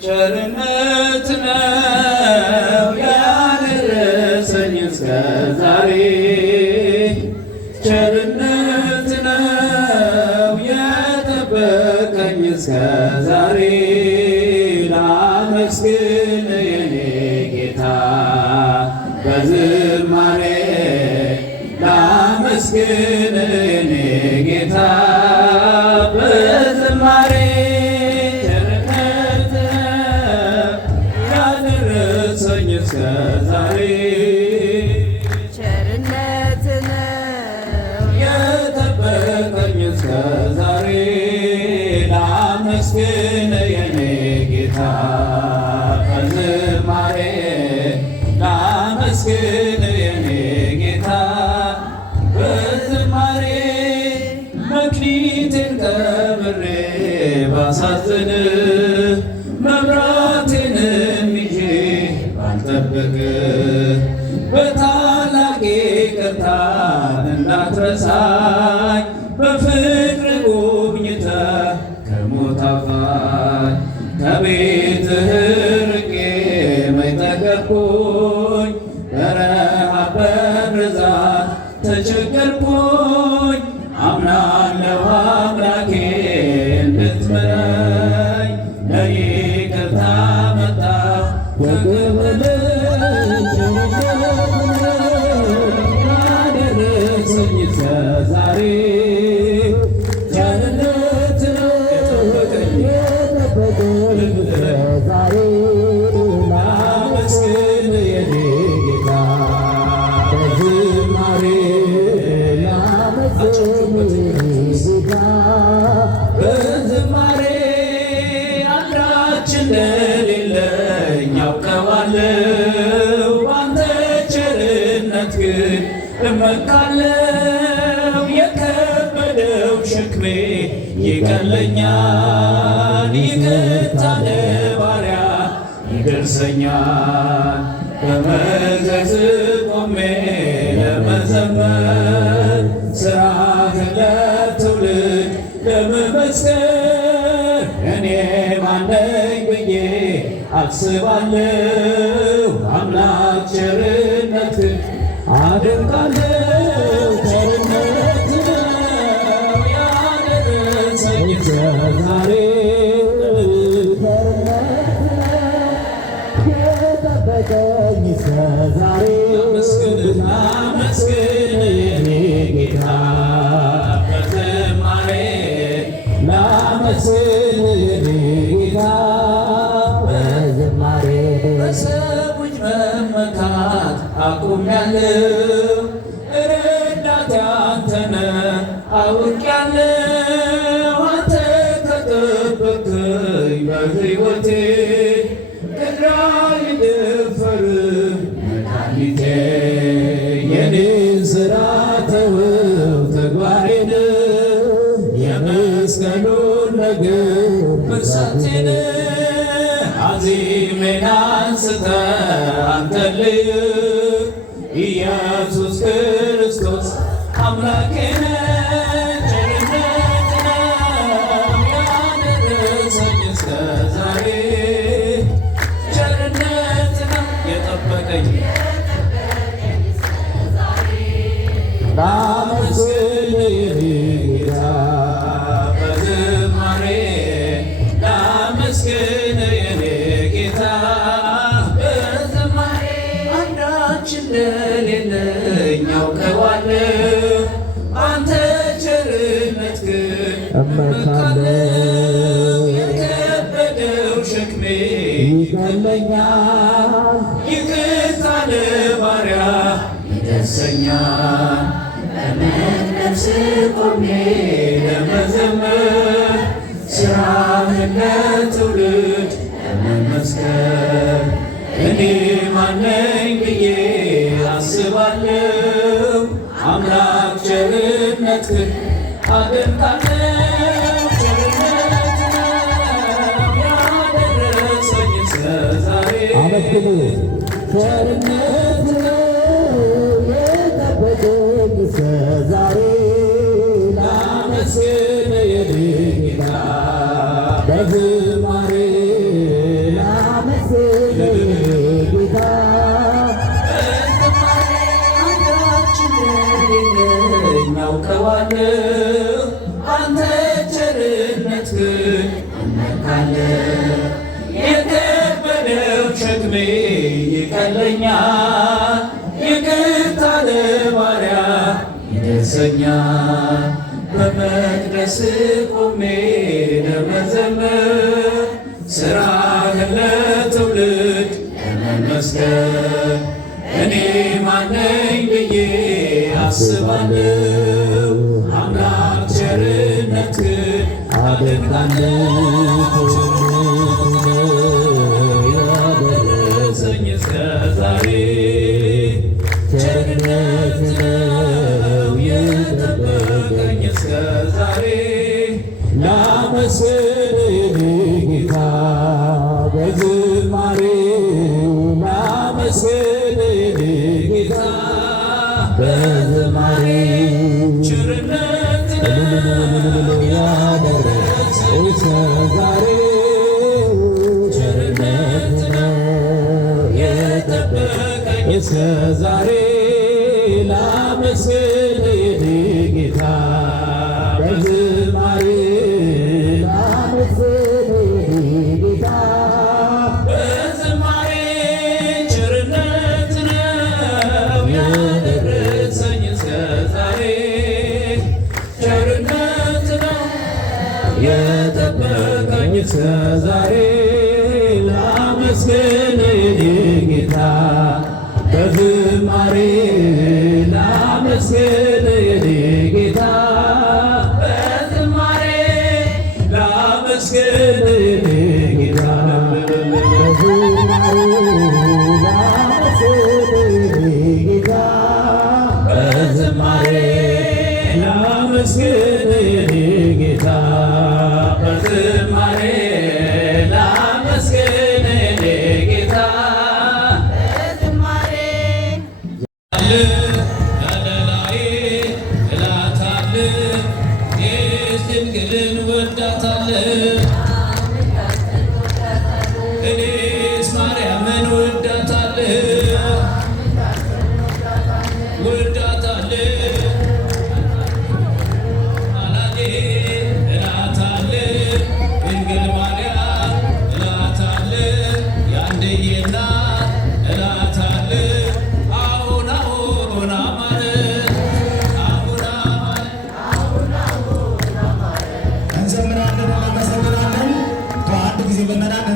ቸርነት ነው ያደረሰኝ እስከ ዛሬ ቸርነት ነው የጠበቀኝ እስከ ዛሬ ላመስግን የኔ ጌታ በዝማሬ ላመስግን የኔ ጌታ በዝማሬ ቸርነት ያደረሰኝ እስከ ዛሬ ቸርነት ነው የጠበቀኝ እስከ ዛሬ ላመስግን የኔ ጌታ በዝማሬ ላመስግን የኔ ጌታ በዝማሬ መክሊቴን ቀብሬ ባሳዝን መብራቴንም ይዤ ባልጠብቅ በታላቅ ይቅርታ እንዳትረሳኝ በፍቅር ጎብኝተህ ከሞት አውጣኝ ከቤትህ ርቄ መይጠገብኩኝ በረሃብ በርዛት ተቸገርኩኝ አምናለሁ አምላኬ እንድትምረኝ ለይቅርታ መጣሁ ያደረሰኝ እስከ ዛሬ ቸርነት ነው የጠበቀኝ ዛሬ ላመስግን የኔ ጌታ በዝማሬ በዝማሬ አንዳች እንደሌለኝ አውቀዋለሁ ባንተ ቸርነት ግን እመካለሁ የከበደው ሸክሜ ይቀለኛል ይቅርታ ለባሪያ ይደርሰኛል በመቅደስ ቆሜ ለመዘመር ሥራህን ለትውልድ ለመመስከር እኔ ማን ነኝ ብዬ አስባለሁ አምላክ ቸርነትህን አደንቃለሁ ቸርነት ነው ያደረሰኝ እስከ ዛሬ የጠበቀኝ እስከ ዛሬ ላመስግን የኔ ጌታ በዝማሬ ላመስግን የኔ ጌታ በዝማሬ በሰዎች መመካት አቁሜያለሁ ረዳቴ አንተ ነህ አውቄያለሁ አንተ ከጠበቅከኝ በሕይወቴ ግራ አይደፈርም መድኃኒቴ የኔን ሥራ ተወው ተግባሬን የመስቀሉን ነገር መርሳቴን አዚሜን አንስተህ አንተን ልይ ኢየሱስ ክርስቶስ አምላኬ ነህ ቸርነት ነው ያደረሰኝ እስከ ዛሬ ቸርነት ነው የጠበቀኝ ላመስግን የኔ ጌታ በዝማሬ ላመስግን የኔ ጌታ በዝማሬ አንዳች እንደሌለኝ አውቀዋለሁ አንተ ቸርነት ግን እመካለሁ የከበደው ሸክሜ ይቀለኛል ይቅርታ ለባሪያ ይደርሰኛል በመቅደስ ቆሜ ለመዘመር ሥራህን ለትውልድ ለመመስከር እኔ ማን ነኝ ብዬ አስባለሁ አምላክ ቸርነትህን አደንቃለሁ ቸርነት ነው ያደረሰኝ እስከ ዛሬ ቸርነት ነው የጠበቀኝ እስከ ዛሬ ላመስግን የኔ ጌታ በዝማሬ አስባለሁ አንተ ቸርነትህን እመካለሁ። የከበደው ሸክሜ ይቀለኛል፣ ይቅርታ ለባሪያ ይደርሰኛል። በመቅደስ ቆሜ ለመዘመር ሥራህን ለትውልድ ለመመስከር እኔ ማነኝ ብዬ አስባለሁ። አምላክ ቸርነትህን አደንቃለሁ። ያደረሰኝ እስከ ዛሬ ቸርነት ነው የጠበቀኝ እስከ ዛሬ። ላመስግንህ ጌታ በዝማሬ ላመስግንህ ጌታ በዝማሬ ቸርነት ነው ያደረሰኝ እስከ ዛሬ ቸርነት ነው የጠበቀኝ እስከ ዛሬ። ላመስግንህ ጌታ በዝማሬ ላመስግንህ ጌታ በዝማሬ ቸርነት ነው ያደረሰኝ እስከ ዛሬ ቸርነት ነው የጠበቀኝ እስከ ዛሬ። ላመስግንህ ጌታ በዝማሬ ላመስግንህ ጌታ በዝማሬ ላመስግንህ ጌታ በዝማሬ ላመስግንህ ጌታ በዝማሬ ላመስግንህ ጌታ በዝማሬ ላመስግንህ ጌታ ያለላይ እላታለሁ ድንግልን ወዳታለሁ እኔስ ማርያምን ወዳታለሁ ወዳታለሁ አላሌ እላታለሁ ድንግል ማርያም እላታለሁ ያንድዬ እናት እላታለሁ እንዘምራለን፣ እናመሰግናለን። በአንድ ጊዜ በመናን